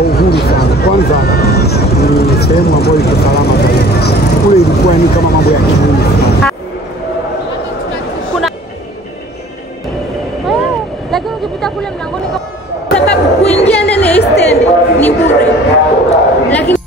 kwa uhuru sana. Kwanza ni sehemu ambayo iko salama zaidi. Kule ilikuwa ni kama mambo ya kimwili. Lakini ukipita kule mlangoni kama kuingia ndani ya stand ni bure. Lakini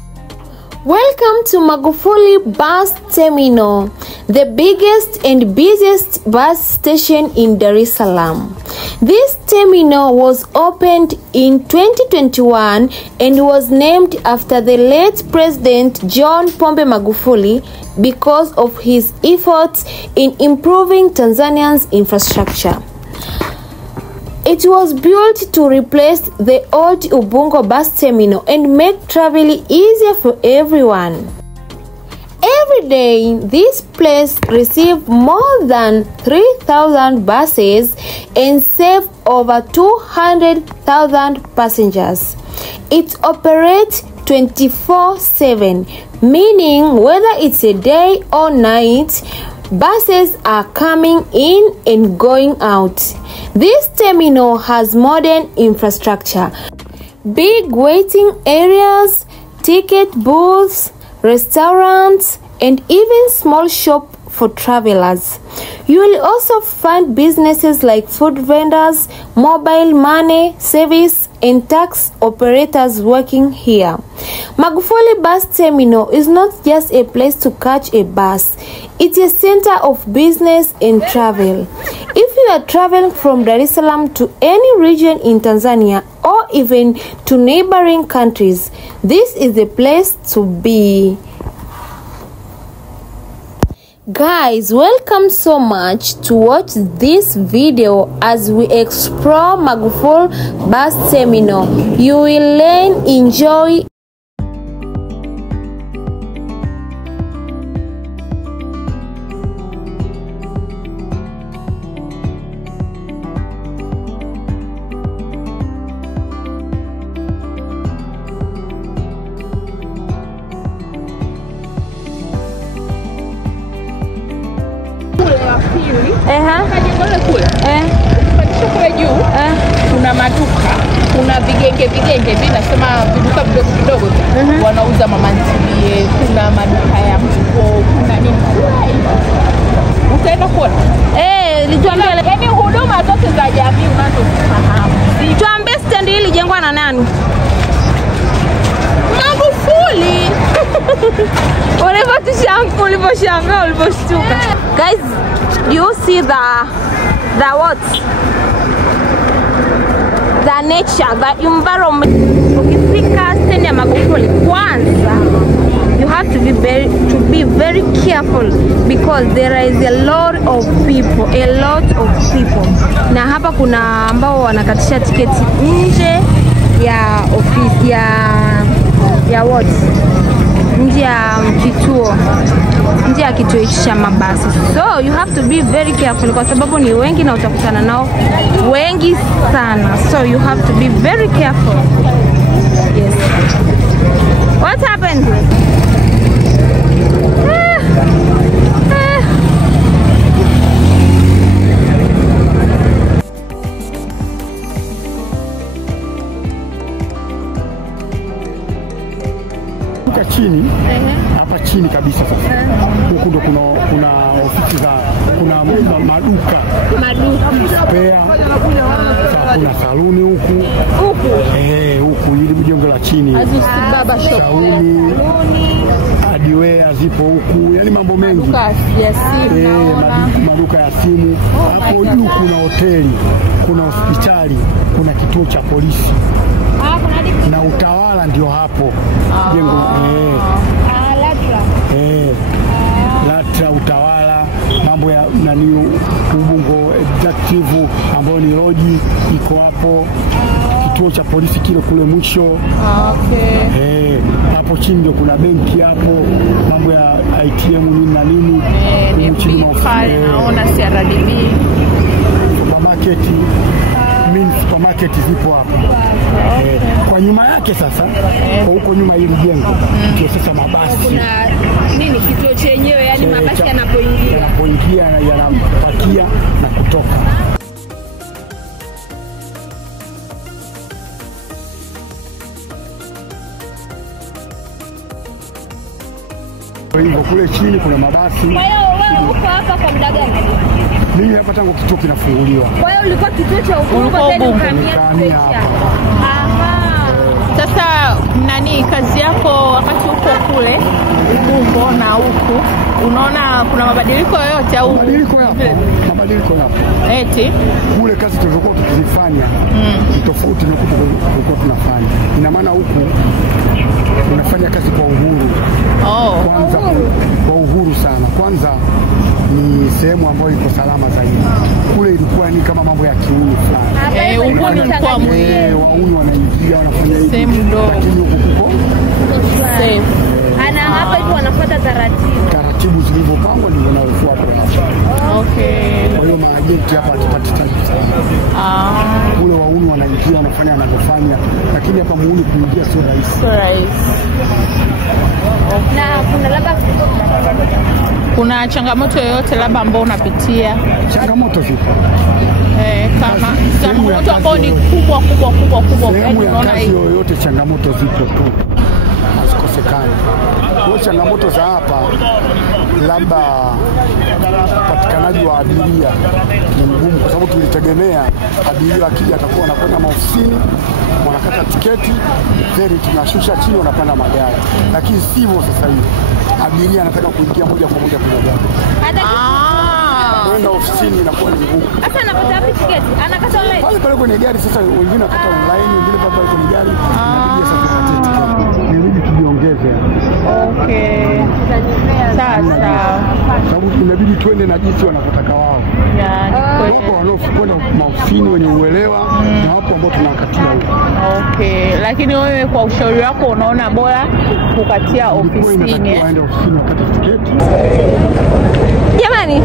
welcome to Magufuli Bus Terminal, the biggest and busiest bus station in Dar es Salaam. This terminal was opened in 2021 and was named after the late President John Pombe Magufuli because of his efforts in improving Tanzania's infrastructure. It was built to replace the old Ubungo bus terminal and make traveling easier for everyone. Every day, this place receives more than 3,000 buses and serves over 200,000 passengers. It operates 24/7, meaning whether it's a day or night, buses are coming in and going out. This terminal has modern infrastructure, big waiting areas, ticket booths, restaurants, and even small shop for travelers. You will also find businesses like food vendors, mobile money service, and tax operators working here. Magufuli Bus Terminal is not just a place to catch a bus. It's a center of business and travel. If you are traveling from Dar es Salaam to any region in Tanzania or even to neighboring countries, this is the place to be. Guys, welcome so much to watch this video as we explore Magufuli Bus Terminal. You will learn, enjoy. Kuna maduka, kuna vigenge nasema viduka vidogo wanauza mamantilie, kuna maduka ya mchuko, kuna nini. Utaenda kuona? Lituambie yaani huduma zote za jamii unazofahamu. Tuambie stand hili lijengwa na nani? Magufuli. Ulivyoshtuka. Guys, do you see the what? The nature, the environment. Ukifika stand ya Magufuli kwanza, you have to be very careful because there is a lot of people. Na hapa kuna ambao wanakatisha tiketi nje ya ofisi ya what? Nje ya kituo cha mabasi. So you have to be very careful kwa sababu ni wengi na utakutana nao wengi sana. So you have to be very careful. Yes. What happened? Chini hapa chini kabisa sasa. Huko ndo kuna ofisi za kuna maduka spare, kuna saluni huku ili jengo la chini Baba shop, saluni, hardware zipo huku, yani mambo mengi, maduka ya simu. Hapo juu kuna hoteli, kuna hospitali, kuna kituo cha polisi na utawala ndio hapo jengo LATRA utawala, mambo ya nani, Ubungo executive ambayo ni roji iko hapo, kituo cha polisi kile kule mwisho. Hapo chini ndio kuna benki hapo, mambo ya ITM nini na nini. Chini pale naona CRDB, supermarket zipo hapo. Kwa nyuma yake sasa, kwa huko nyuma hili jengo ndio sasa mabasi. Kuna nini kituo chenyewe, yani mabasi yanapoingia yanapakia na kutoka. Kwa hivyo kule chini kuna mabasi. Kwa hiyo wewe uko hapa kwa muda gani? Mimi hapa tangu kituo kinafunguliwa. Kwa hiyo ulikuwa kituo cha Ubungo tena ukamia hapa. Aha. Sasa nani kazi yako wakati uko kule Ubungo na huku unaona kuna mabadiliko yoyote au mabadiliko yapo? Eti kule kazi tulizokuwa tukizifanya ni tofauti na tulikuwa tunafanya. Ina maana huku unafanya kazi kwa uhuru. Kwanza kwa uhuru sana. Kwanza ni sehemu ambayo iko salama zaidi. Kule ilikuwa ni kama mambo ya kiuni fulani. Huko ni kwa mwili. Wauni wanaingia wanafanya hivi. Lakini huko kuko safe. Ana hapa hivi wanafuata taratibu zilivyopangwa ndio wanaofuata hapa. Okay. Kwa hiyo maajenti hapa hatupatikani sana. Kule wauni wanaingia wanafanya wanavyofanya, lakini hapa muuni kuingia sio rahisi. Na kuna labda kuna changamoto yoyote labda ambao unapitia? Changamoto zipo. Kama changamoto ambao ni kubwa. Sehemu ya kazi yoyote changamoto zipo tu. Hazikosekani. Kwa changamoto za hapa labda upatikanaji wa abiria ni mgumu kwa sababu tulitegemea abiria akija atakuwa anakwenda maofisini, wanakata tiketi, then tunashusha chini wanapanda magari. Lakini sivyo sasa hivi. Abiria anataka kuingia moja kwa moja kwenye gari. Kwenda ofisini inakuwa ni ngumu. Sasa anapata wapi tiketi? Anakata online? Pale kwenye gari sasa wengine wanakata online, wengine pale kwenye gari. Inabidi sasa tupate tiketi. Inabidi tujiongeze. Okay. Sasa sababu inabidi twende na jinsi wanapotaka wao. Wapo wanaokwenda maofisini wenye uelewa na wapo ambao tunawakatia huko. Okay. Lakini wewe kwa ushauri wako unaona bora kukatia ofisini? Waende ofisini wakati tiketi. Jamani,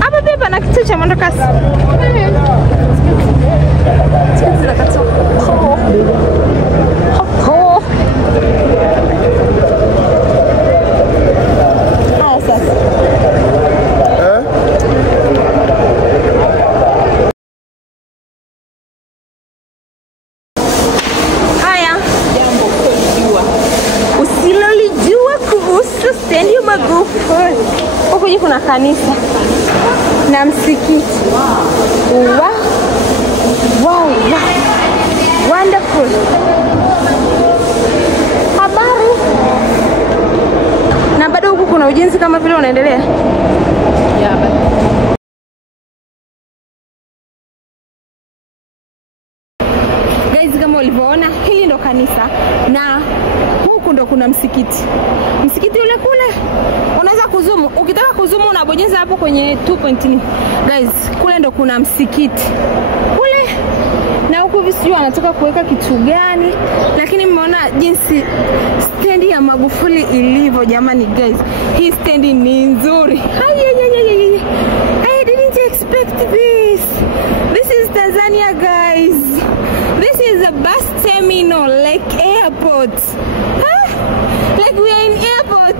hapa pia pana kituo cha mwendokasi. Tiketi zinakatwa. Huko juu kuna kanisa na msikiti. Wow. Wonderful. Habari. Na bado huku kuna ujenzi kama vile unaendelea. Guys, kama ulivyoona hili ndo kanisa na huku ndo kuna msikiti. Msikiti ule kule unaweza kuzoom. Ukitaka kuzoom unabonyeza hapo kwenye 2.9. Guys, kule ndo kuna msikiti. Kule na huku visijua anataka kuweka kitu gani, lakini mmeona jinsi stendi ya Magufuli ilivyo jamani guys. Hii stendi ni nzuri. I didn't expect this. This is Tanzania guys. This is a bus terminal like airport. Like we are in airport.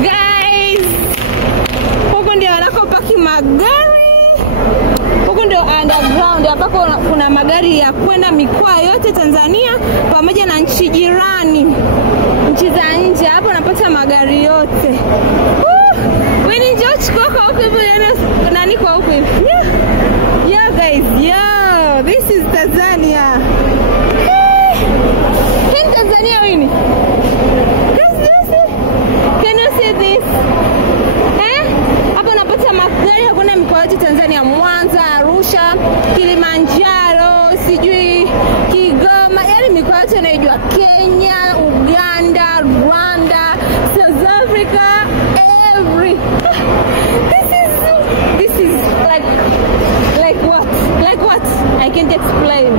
Guys, huko ndio wanakopaki magari. Huko ndio underground ambako kuna magari ya kwenda mikoa yote Tanzania pamoja na nchi jirani. Nchi za nje hapo unapata magari yote. When in George kwa huko hivyo nani kwa huko hivi. Yeah guys, this is Tanzania. In Tanzania wini. Can you see this? Hapa unapata magari ya kwenda mikoa yote Tanzania, Mwanza, Arusha, Kilimanjaro, sijui Kigoma, yani mikoa yote unayojua, Kenya, Uganda, Rwanda, South Africa, every. This is like what? I can't explain.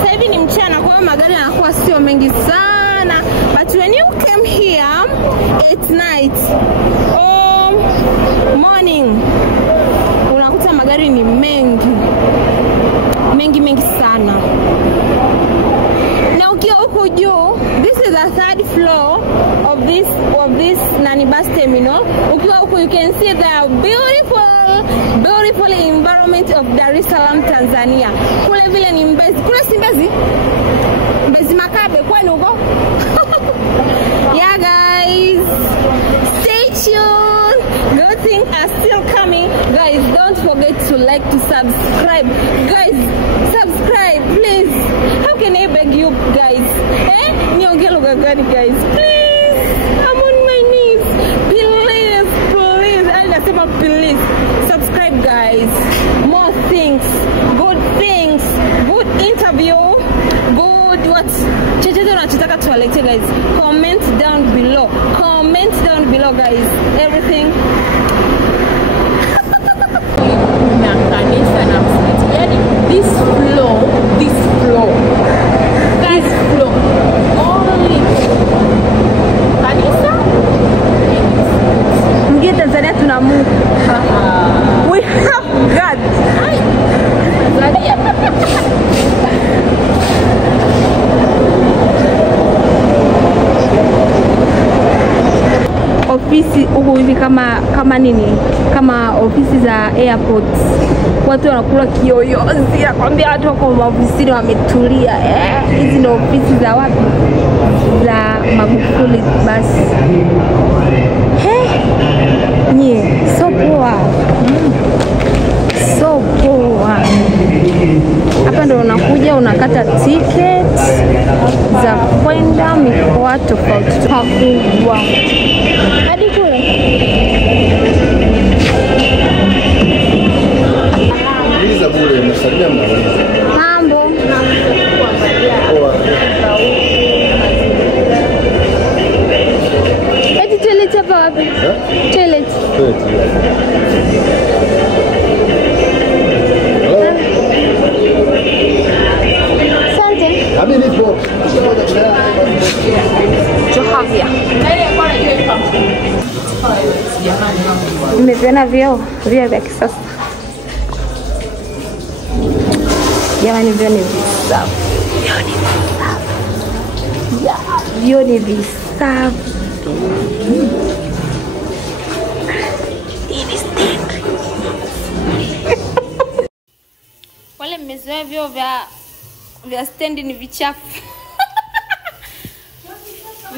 Sasa hivi ni mchana kwa hiyo magari yanakuwa sio mengi sana, but when you came here at night morning unakuta magari ni mengi sana. Na ukiwa huko juu, this is the third floor of this nani bus terminal. Ukiwa huko you can see the beautiful environment of Dar es Salaam Tanzania. Kule vile ni Mbezi. Kule si Mbezi? Mbezi Makabe kwenu huko. Yeah guys, stay tuned. Good things are still coming. Guys, don't forget to like, to subscribe. Guys, subscribe please. How can I beg you guys? Niongee lugha gani guys? Please, I'm on my knees. Please, I nasema please. Subscribe guys. More things, good interview, good what? Chochote unachotaka tuwalete guys. Comment down below guys. Everything. Na kanisa na msikiti. Yani this flow. Only kanisa. Mgeni Tanzania tuna Mungu. We have God. Tanzania. Ofisi huko hivi kama nini? Kama ofisi za airport. Watu wanakula kiyoyozi. Nakwambia watu wako ofisini wametulia. Hizi ndio ofisi za wapi? Za Magufuli basi. Nye, so poa. So poa. Hapa ndo unakuja unakata ticket za kwenda mikoa tofauti pakubwa. Hadi kule. Liza bure msalia mnaweza. Mambo. Eti toilet hapa wapi? Toilet. Asante. Ami nipo. Johavia. Nimeviona vyoo vya kisasa. Jamani, vyoo ni visafi. Vyoo ni visafi. Wale mmezoea vyoo vya stendi ni vichafu.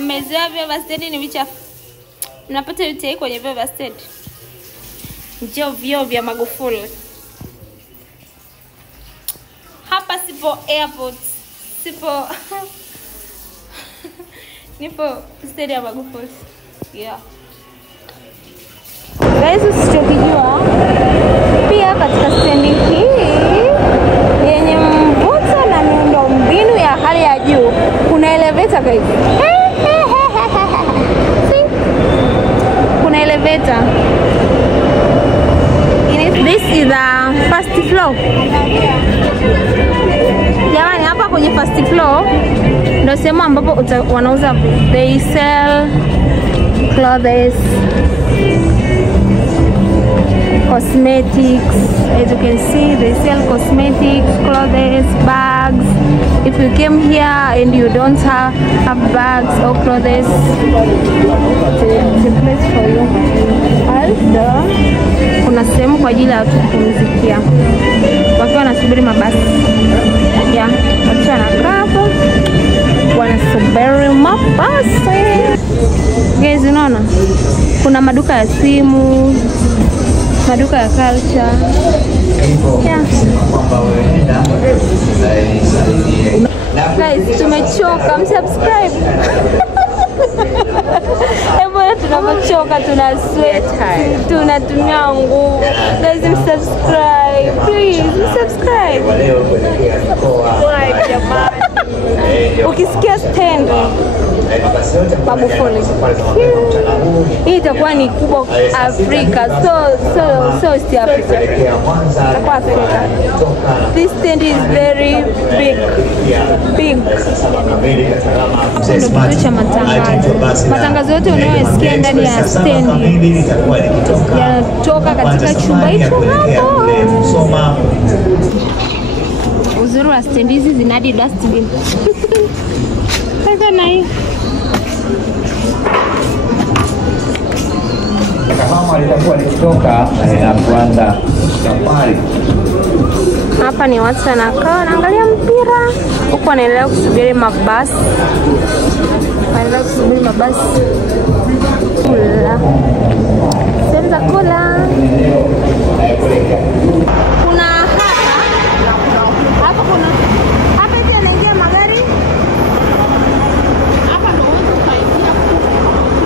Mmezoea vyoo vya stendi ni vichafu. Mnapata UTI kwenye vyoo vya stendi. Njoo vyoo vya Magufuli. Hapa sipo airport. Sipo nipo stendi ya Magufuli. Yeah. Guys, usichokijua pia katika stendi hii yenye mvuto na miundombinu ya hali ya juu kuna elevator guys. See? Kuna elevator. This is the first floor. Jamani, hapa kwenye first floor ndio sehemu ambapo wanauza, they sell clothes, cosmetics. As you can see, they sell cosmetics, clothes, bags. If you came here and you don't have bags or clothes, it's a place for you. Also, kuna sehemu kwa ajili ya watu kupumzikia wakiwa wanasubiri mabasi. Yeah, watu wanakaa hapo wanasubiri mabasi. Guys, unaona kuna maduka ya simu, maduka ya culture. Yeah. Guys, tumechoka, msubscribe. Mbona tunapochoka tuna sweat, tunatumia nguvu. Guys, msubscribe, please, msubscribe. Like jamani. Ukisikia stand Magufuli, hii itakuwa ni kubwa Afrika, so East Africa. This stand is very big. Kituo cha matangazo yote unayosikia ndani ya stand yanatoka katika chumba hicho hapo. Uzuri wa stand hizi zinadi dustbin. Sasa na hii kama litakuwa likitoka na kuanza safari Hapa ni watu wanakaa wanaangalia mpira huku wanaendelea kusubiri mabasi. Wanaendelea kusubiri mabasi. Kula. Sehemu za kula. Kuna hapa kuna hapa hivi yanaingia magari.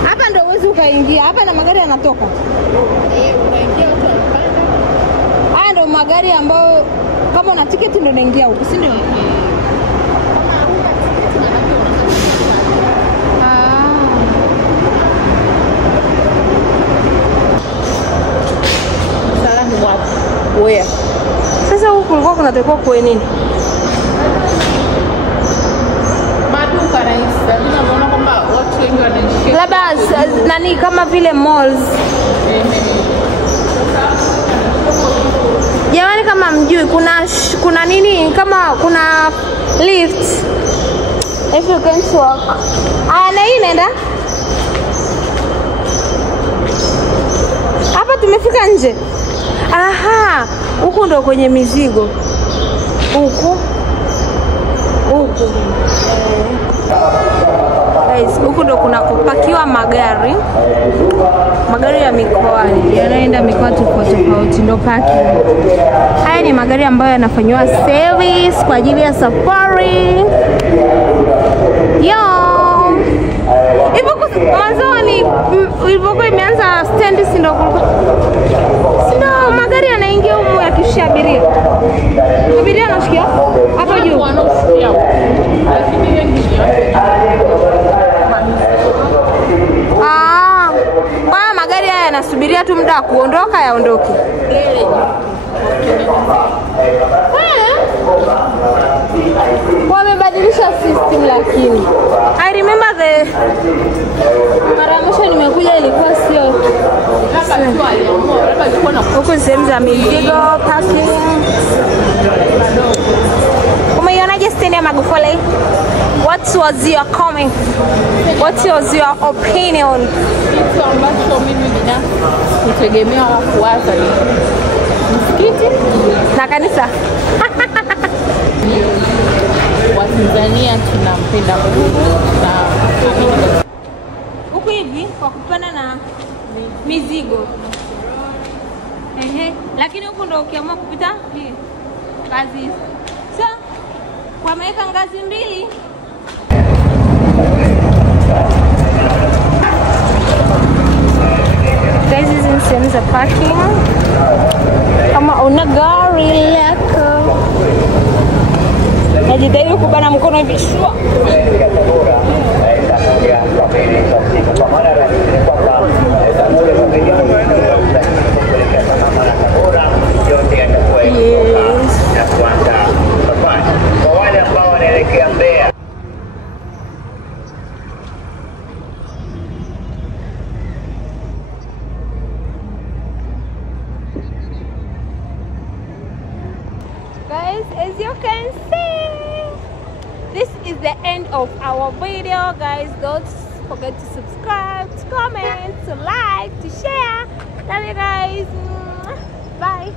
Hapa ndio uwezi ukaingia. Hapa na magari yanatoka. Unaingia haya ndio magari ambayo kama una tiketi ndio unaingia huko, si ndio? Salamu wapi? Where? Sasa huko kulikuwa kunatakiwa kuwe nini? Maduka rahisi. Lakini naona kwamba watu wengi wanashika. Labda nani kama vile malls. Jamani, kama mjui kuna nini, kama kuna lift if you can walk. Na hii nenda hapa, tumefika nje. Aha, huku ndo kwenye mizigo huku. Guys, huku ndo kuna kupakiwa magari ya mikoani yanaenda mikoa tofauti tofauti, ndo parking. Haya ni magari ambayo yanafanywa service kwa ajili ya safari. Yo, ipo mwanzoni ilipokuwa imeanza stand, si ndo magari yanaingia huko yakishia abiria. Abiria anashikia hapa juu. Kwa magari haya yanasubiria tu muda wa kuondoka yaondoke. Wamebadilisha system lakini. I remember mara ya mwisho nimekuja ilikuwa sio. Huko sehemu za mizigo, parking. Umeionaje stendi ya Magufuli? What was your comment? What was your opinion? Kitu ambacho mimi binafsi kutegemea wafuata ni msikiti na kanisa. Watanzania tunampenda Mungu na huku hivi kwa kupanda na mizigo. Lakini huku ndo ukiamua kupita hii ngazi. Sasa wameweka ngazi mbili. Guys, hizi ni sehemu za parking. Kama una gari lako, najitahidi kubana mkono hivi shua. Guys, as you can see, this is the end of our video. Guys, don't forget to subscribe, to comment, to like, to share. Love you guys. Bye.